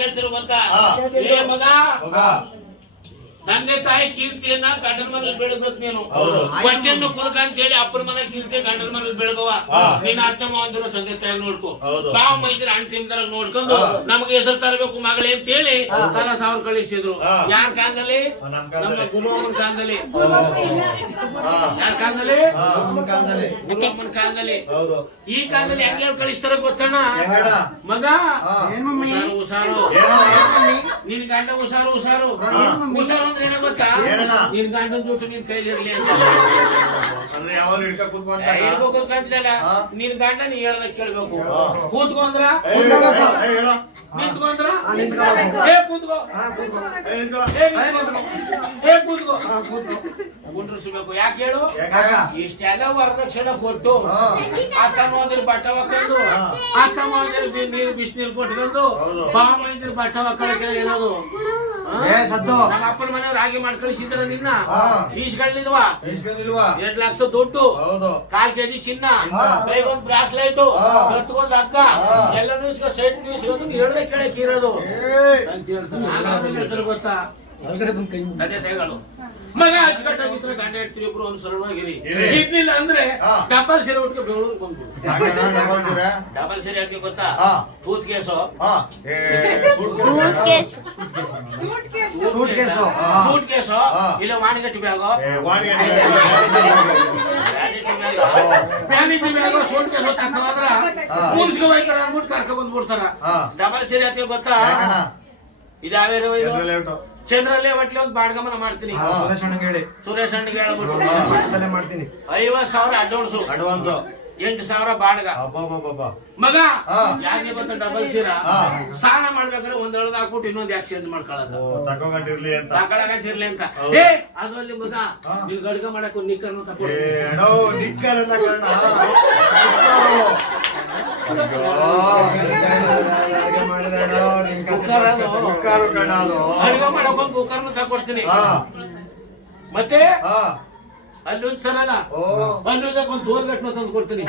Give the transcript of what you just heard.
ಯಾಕೆ ಹೇಳ್ತಿರೋ ಗೊತ್ತಾ ಹಾ. ಏ ಮಗ ಮಗ ತಂದೆ ತಾಯಿ ಕೀರ್ತಿಯನ್ನ ಗಂಡನ ಮನೇಲಿ ಬೆಳಗ್ಬೇಕು ನೀನು ಹೌದು. ಹೊಟ್ಟೆನ್ನು ಕುರುಕ ಅಂತ ಹೇಳಿ ಅಪ್ಪನ ಮನೆ ಕೀರ್ತಿ ಗಂಡನ ಮನೇಲಿ ಬೆಳಗವ. ನಿನ್ನ ಅತ್ತೆ ಮಾವಂದಿರೋ ತಂದೆ ತಾಯಿ ನೋಡ್ಕೊ ಹೌದು. ಬಾವು ಮೈದಿರ ಅಣ್ಣ ನೋಡ್ಕೊಂಡು ನಮ್ಗೆ ಹೆಸರು ತರಬೇಕು ಮಗಳೇ ಅಂತ ಹೇಳಿ ತರ ಸಾವಿರ ಕಳಿಸಿದ್ರು. ಯಾರ ಕಾಲದಲ್ಲಿ ನಮ್ಮ. ಗುರುವಮ್ಮನ ಕಾಲದಲ್ಲಿ. ಯಾರ ಕಾಲದಲ್ಲಿ. ಗುರುವಮ್ಮನ ಕಾಲದಲ್ಲಿ ಹೌದು ಈ ಕಾಲದಲ್ಲಿ ಹೆಂಗ್ ಹೇಳಿ ಕಳಿಸ್ತಾರ ಗೊತ್ತಣ್ಣ ಮಗ ಹಾ. ಹುಷಾರು? ನಿನ್ ಗಂಡ ಹುಷಾರು ಹುಷಾರು ಹಾ. ಹುಷಾರು ಅಂದ್ರೆ ಏನೋ ಗೊತ್ತಾ ಏನಣ್ಣ? ನಿನ್ ಗಂಡನ ಜೊತೆ ನಿನ್ ಕೈಲಿರ್ಲಿ ಅಂತ ಅಂದ್ರೆ ಯಾವಾಗ ಹಿಡ್ಕ ಕೂತ್ಕೊಂಡ ಹೇಳ್ಬೇಕು ಕಂಡ್ಲಲ್ಲ ಹಾ. ನಿನ್ ಗಂಡ ನೀ ಹೇಳ್ದ ಕೇಳ್ಬೇಕು ಹಾ. ಕೂತ್ಕೊಂಡ್ರ ಹೇಳ ನಿಂತ್ಕೊಂಡ್ರ ನಿಂತ್ಕೋಬೇಕು. ಏ ಕೂತ್ಕೋ ಏ, ನಿಂತ್ಕೋ. ಏ ನಿಂತ್ಕೋ. ಏ ಕೂತ್ಕೋ ಕುಂಡ್ರಿಸ್ಬೇಕು ಯಾಕೆ ಹೇಳು ಯಾಕಾಗ? ಇಷ್ಟೆಲ್ಲ ವರದಕ್ಷಿಣೆ ಕೊಟ್ಟು ಹಾ. ಅಕ್ಕ ಮಾವಂದಿರು ಬಟ್ಟ ಹಾಕೊಂಡು ಹಾ. ಅಕ್ಕ ಮಾವಂದಿರು ನೀರು ಬಿಸಿನೀರು ಕೊಟ್ಕೊಂಡು ಹೌದು. ಬಾವ ಮೈದಿರು ಬಟ್ಟ ಹಾಕೊಳ್ಳಕ್ಕೆ ಹೇಳೋದು ಹಾ? ಏ, ಸದ್ದು. ನಮ್ಮ ಅಪ್ಪನ ಮನೆ ರಾಗಿ ಮಾಡಿ ಕಳಿಸಿದ್ರ ನಿನ್ನ ಹಾ. ಈಸ್ಗಳಿಲ್ವಾ ಇಸ್ಕೊಂಡಿಲ್ವಾ? ಎರಡ್ ಲಕ್ಷ ದುಡ್ಡು ಹೌದು ಕಾಲ್ ಕೆಜಿ ಚಿನ್ನ ಹಾ. ಕೈಗೊಂದ್ ಬ್ರಾಸ್ಲೈಟ್ ಹಾ. ಕತ್ಕೊಂಡ್ ಹಾ. ಎಲ್ಲ ನ್ಯೂಸ್ಗೆ ಸೈಟ್ ನ್ಯೂಸ್ ಹೇಳ್ದೆ ಕೇಳಕ್ ಇರೋದು ಏಯ್. ಅಂತ ಹೇಳ್ತಾರೆ ನಾನು ಅದನ್ನ ಹೇಳ್ತಾರೆ ಗೊತ್ತಾ ತಂದೆ ತಾಯಿಗಳು ಮಗ ಅಚ್ಚುಕಟ್ಟಾಗಿದ್ರೆ ಗಂಡ ಹೇಳ್ತೀರಿ ಇಬ್ರು ಒಂದ್ ಸರಳವಾಗಿರಿ ಇರಿ. ಇದ್ನಿಲ್ಲ ಅಂದ್ರೆ ಹಾ. ಡಬ್ಬಲ್ ಸೀರೆ ಉಟ್ಕೊ ಬೆಂಗಳೂರಿಗೆ ಬಂದ್ಬಿಡು. ಯಾಕಣ್ಣ ಡಬಲ್ ಸೀರೆ? ಡಬಲ್ ಸೀರೆ ಹೇಳ್ತೀವಿ ಗೊತ್ತಾ? ಹಾ. ಕೇಸೋ ಕೇಸು ಹಾ. Suitcase suitcase suitcase ಹಾ. ಇಲ್ಲ ವಾಣಿಗಟ್ಟಿ ಬ್ಯಾಗು. ಫ್ಯಾಮಿಲಿ ವಾಣಿಗೆ vanity bag. Vanity suitcase ತಕೊಂಡ್ರ ಹಾ. ಕೂರ್ಸ್ಕೊ ಹೋಯ್ತಾರ ಅಂದ್ಬಿಟ್ಟು ಕರ್ಕೊ ಬಂದ್ಬಿಡ್ತಾರ. ಹಾ. ಡಬಲ್ ಸೀರೆ ಅಂತ ಗೊತ್ತಾ? ಇದಾವೇ ಇದಾವೇರೋ ಇದು? ಎದ್ರಲ್ಲಿ ಔಟು. ಚಂದ್ರಲ್ಲೇ ಒಟ್ಲಿ ಒಂದು ಬಾಡ್ಗಮನ ಮಾಡ್ತೀನಿ. ಸುರೇಶ್ ಅಣ್ಣ ಹೇಳಿ. ಸುರೇಶ್ ಅಣ್ಣ ಹೇಳ್ಬಿಟ್ಟು. ಮಠದಲ್ಲೇ ಮಾಡ್ತೀನಿ. ಐವತ್ ಸಾವಿರ ಅಡ್ವಾನ್ಸ್ ಅಡ್ವಾನ್ಸ್ ಎಂಟು ಸಾವಿರ ಬಾಡ್ಗ. ಮಗ ಯಾಕೆ ಬಂತ ಡಬಲ್ ಸೀರ. ಸ್ನಾನ ಮಾಡ್ಬೇಕಾದ್ರೆ ಒಂದ್ ಹಳದ್ ಹಾಕ್ಬಿಟ್ಟು ಇನ್ನೊಂದ್ ಯಾಕೆ ಸೇದ್ ಮಾಡ್ಕೊಳ್ಳೋದು? ಅಂತ. ಅಂತ. ಏ ಅದ್ರಲ್ಲಿ ಮಗ ನೀವು ಗಡ್ಗ ಮಾಡಕ್ ಒಂದ್ ನಿಕ್ಕರ್ನ ತಕೊಳ್ಳಿ ಕುಕ್ಕರ್ ಅದು. ನಿಕ್ಕಾರು ಕಣ ಅದು. ಅಡ್ಗೆ ಮಾಡಕ್ ಒಂದ್ ಕುಕ್ಕರ್ನ ತಕೊಡ್ತೀನಿ ಹಾ, ಮತ್ತೆ ಹಾ. ಅಲ್ಲಿ ಒಂದ್ಸರಲ್ಲ ಓ, ಅಲ್ಲಿ ಒಂದ್ ತೋರ್ಗಟ್ನ ತಂದು ಕೊಡ್ತೀನಿ.